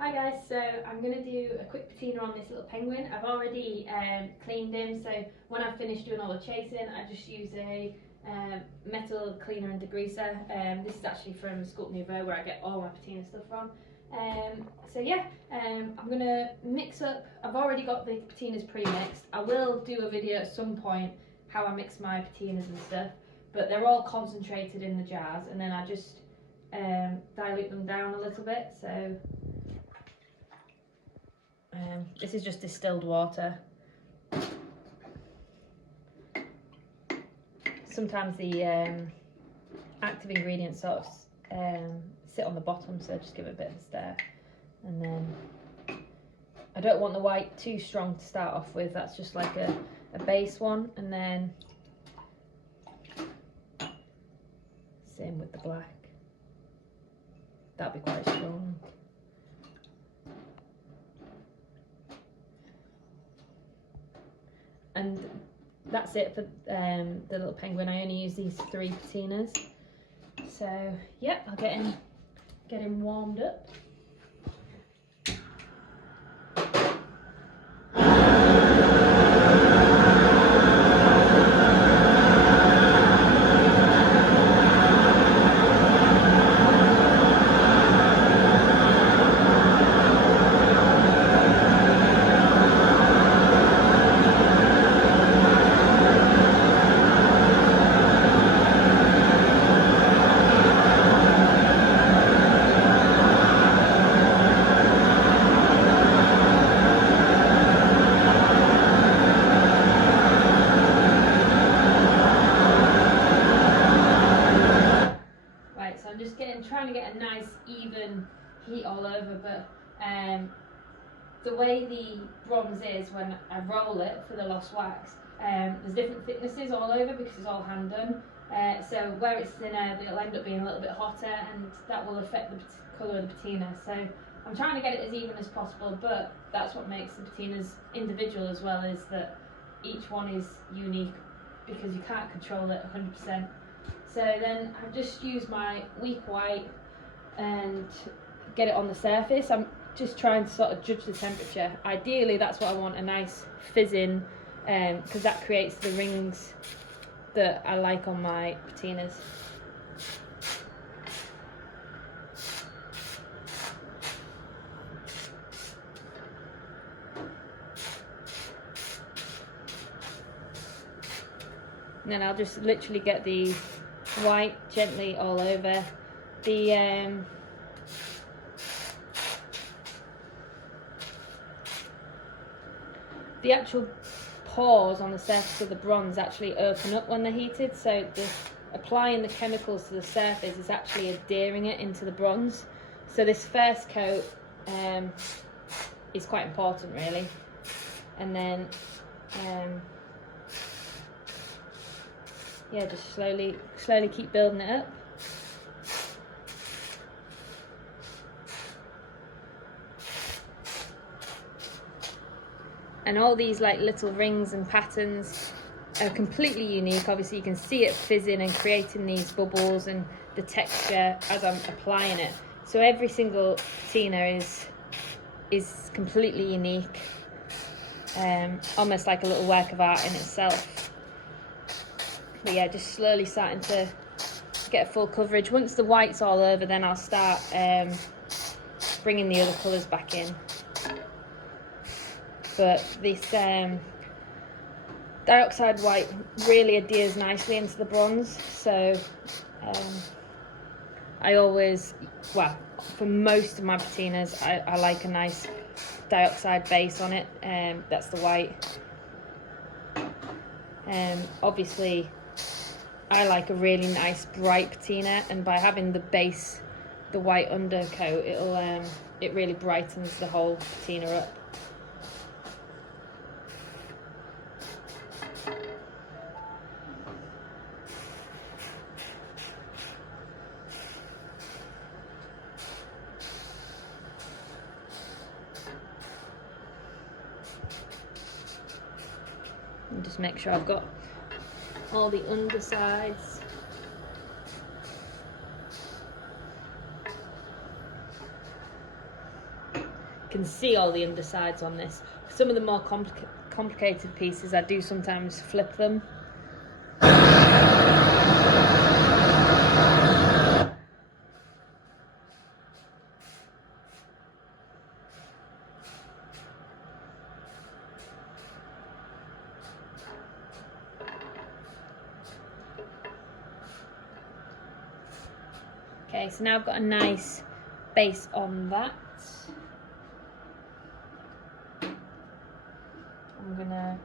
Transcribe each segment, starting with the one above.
Hi guys, so I'm going to do a quick patina on this little penguin. I've already cleaned him, so when I've finished doing all the chasing, I just use a metal cleaner and degreaser. This is actually from Sculpt Nouveau, where I get all my patina stuff from. So yeah, I'm going to mix up. I've already got the patinas pre-mixed. I will do a video at some point how I mix my patinas and stuff, but they're all concentrated in the jars, and then I just dilute them down a little bit. So this is just distilled water. Sometimes the active ingredients sort of sit on the bottom, so just give it a bit of a stir. And then I don't want the white too strong to start off with, that's just like a base one, and then same with the black. That'll be quite strong. And that's it for the little penguin. I only use these 3 patinas. So yeah, I'll get him warmed up. Trying to get a nice even heat all over, but the way the bronze is when I roll it for the lost wax, there's different thicknesses all over because it's all hand done. So where it's thinner, it'll end up being a little bit hotter, and that will affect the colour of the patina. So I'm trying to get it as even as possible, but that's what makes the patinas individual as well, is that each one is unique because you can't control it 100%. So then I've just used my weak white and get it on the surface. I'm just trying to sort of judge the temperature. Ideally that's what I want, a nice fizzing, because that creates the rings that I like on my patinas. And then I'll just literally get the white gently all over. The actual pores on the surface of the bronze actually open up when they're heated, so applying the chemicals to the surface is actually adhering it into the bronze. So this first coat is quite important really, and then yeah, just slowly keep building it up. And all these like little rings and patterns are completely unique. Obviously you can see it fizzing and creating these bubbles and the texture as I'm applying it. So every single patina is completely unique, almost like a little work of art in itself. But yeah, just slowly starting to get full coverage. Once the white's all over, then I'll start bringing the other colours back in. But this dioxide white really adheres nicely into the bronze, so I always, well, for most of my patinas, I like a nice dioxide base on it. That's the white. Obviously I like a really nice bright patina, and by having the base, the white undercoat, it really brightens the whole patina up. And just make sure I've got all the undersides. can see all the undersides on this. Some of the more complicated pieces, I do sometimes flip them. Okay, so now I've got a nice base on that. I'm gonna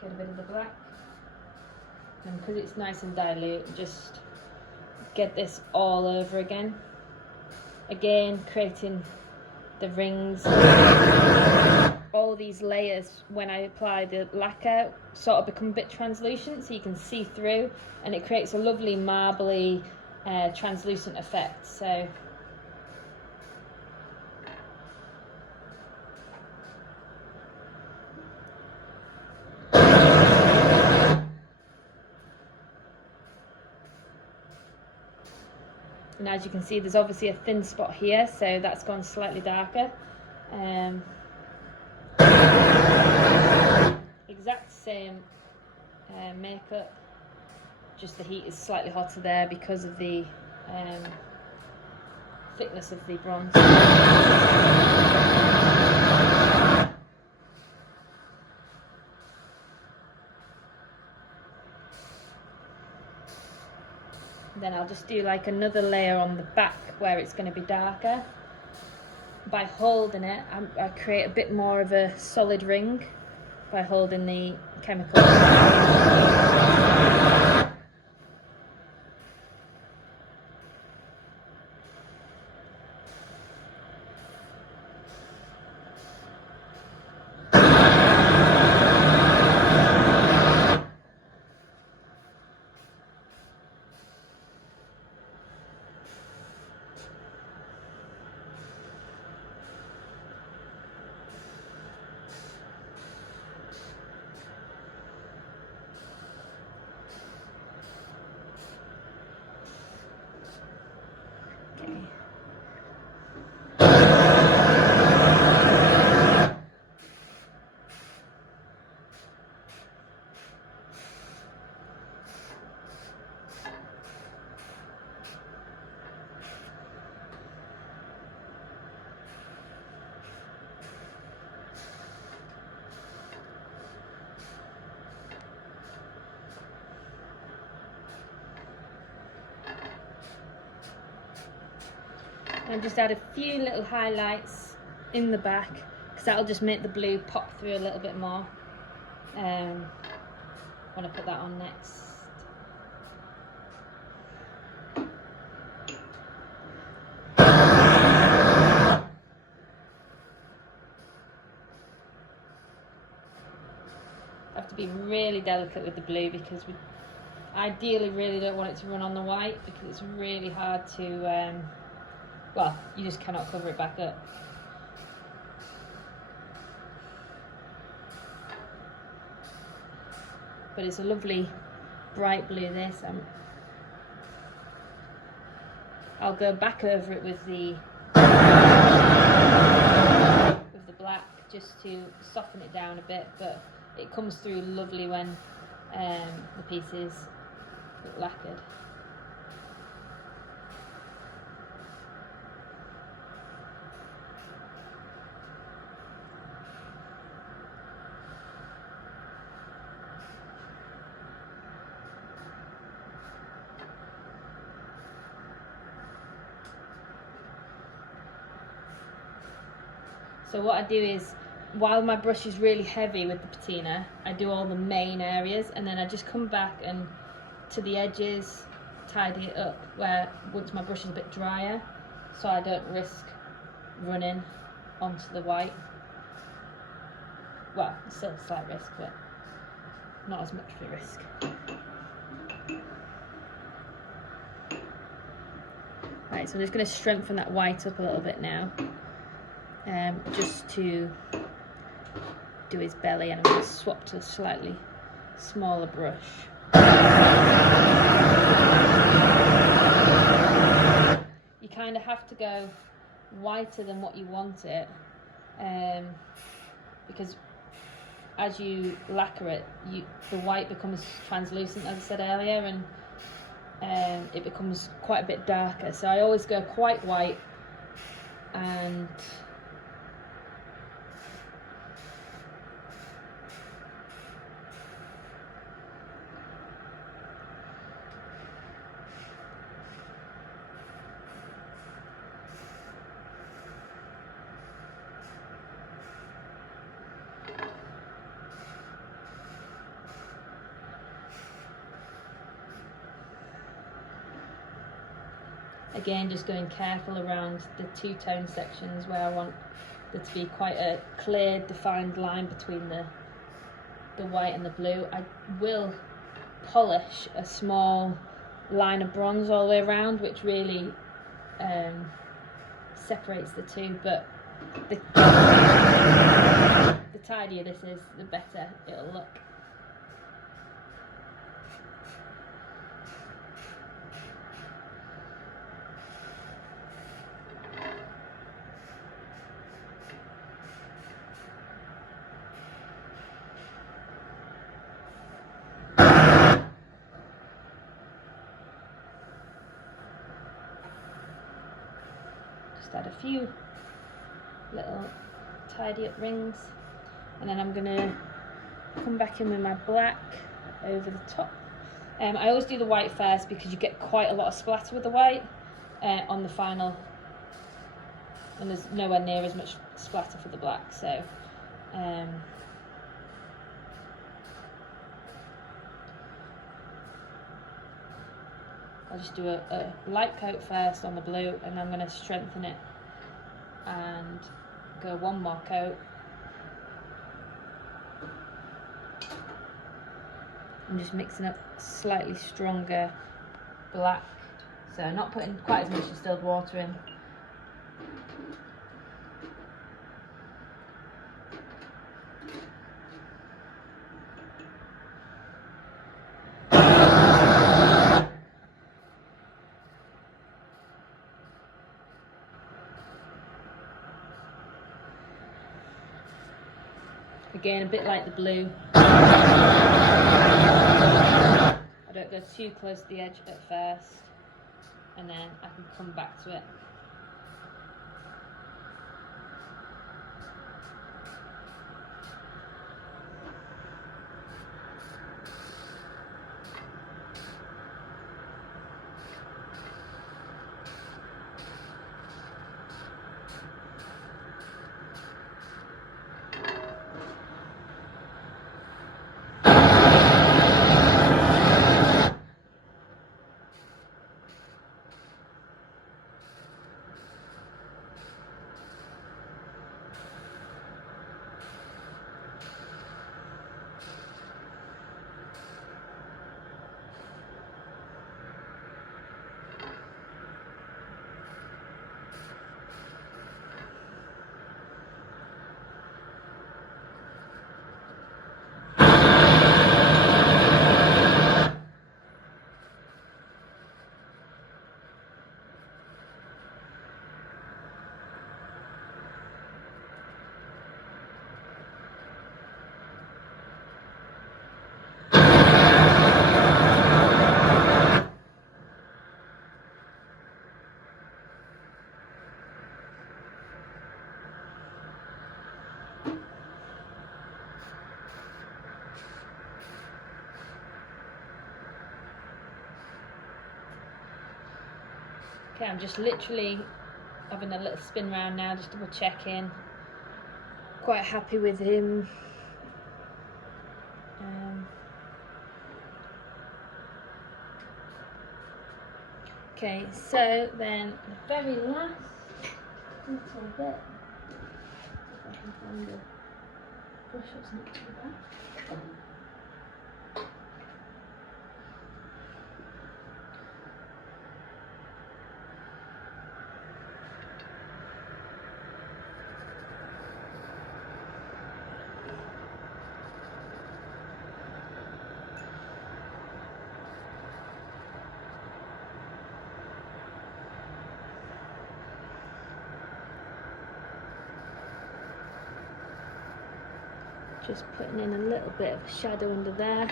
get a bit of the black, and because it's nice and dilute, just get this all over again. Again, creating the rings. All these layers, when I apply the lacquer, sort of become a bit translucent, so you can see through, and it creates a lovely marbly translucent effect. So and as you can see, there's obviously a thin spot here, so that's gone slightly darker. Exact same makeup, just the heat is slightly hotter there because of the thickness of the bronze. Then I'll just do like another layer on the back where it's going to be darker. By holding it, I create a bit more of a solid ring by holding the chemical. And just add a few little highlights in the back, because that'll just make the blue pop through a little bit more when I put that on next. I have to be really delicate with the blue, because we ideally really don't want it to run on the white, because it's really hard to well, you just cannot cover it back up. But it's a lovely bright blue, this. I'll go back over it with the black, just to soften it down a bit, but it comes through lovely when the piece is lacquered. So what I do is, while my brush is really heavy with the patina, I do all the main areas, and then I just come back and to the edges, tidy it up, where once my brush is a bit drier, so I don't risk running onto the white. Well, still a slight risk, but not as much of a risk. Right, so I'm just going to strengthen that white up a little bit now. Just to do his belly, and I'm going to swap to a slightly smaller brush. You kind of have to go whiter than what you want it, because as you lacquer it, the white becomes translucent, as I said earlier, and it becomes quite a bit darker. So I always go quite white, and again, just going careful around the two-tone sections where I want there to be quite a clear, defined line between the white and the blue. I will polish a small line of bronze all the way around, which really separates the two, but the tidier this is, the better it'll look. Add a few little tidy up rings, and then I'm gonna come back in with my black over the top. I always do the white first because you get quite a lot of splatter with the white on the final, and there's nowhere near as much splatter for the black, so I'll just do a light coat first on the blue, and I'm going to strengthen it and go one more coat. I'm just mixing up slightly stronger black, so not putting quite as much distilled water in. Again, a bit like the blue. I don't go too close to the edge at first, and then I can come back to it. Okay, I'm just literally having a little spin round now, just double checking. Quite happy with him. Okay, so then the very last little bit, if I can find a brush that's not too bad. Just putting in a little bit of a shadow under there.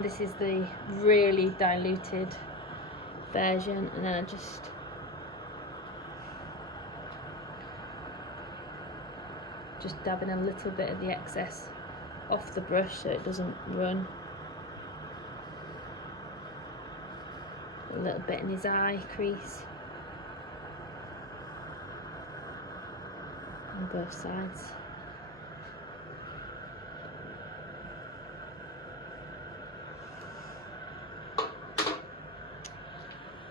This is the really diluted version, and then I just dabbing a little bit of the excess off the brush so it doesn't run. A little bit in his eye crease on both sides.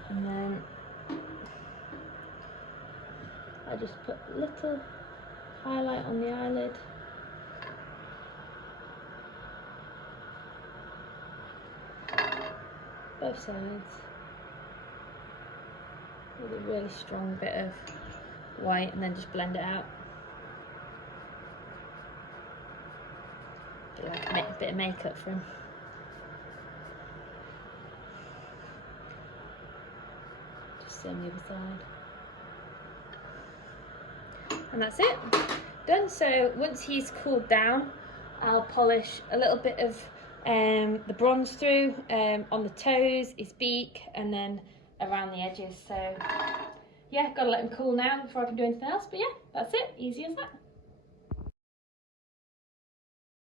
And then I just put a little highlight on the eyelid. Both sides. With a really strong bit of white, and then just blend it out. Like a bit of makeup for him. Just on the other side. And that's it. Done. So once he's cooled down, I'll polish a little bit of the bronze through on the toes, his beak, and then around the edges. So yeah, gotta let him cool now before I can do anything else. But yeah, that's it. Easy as that.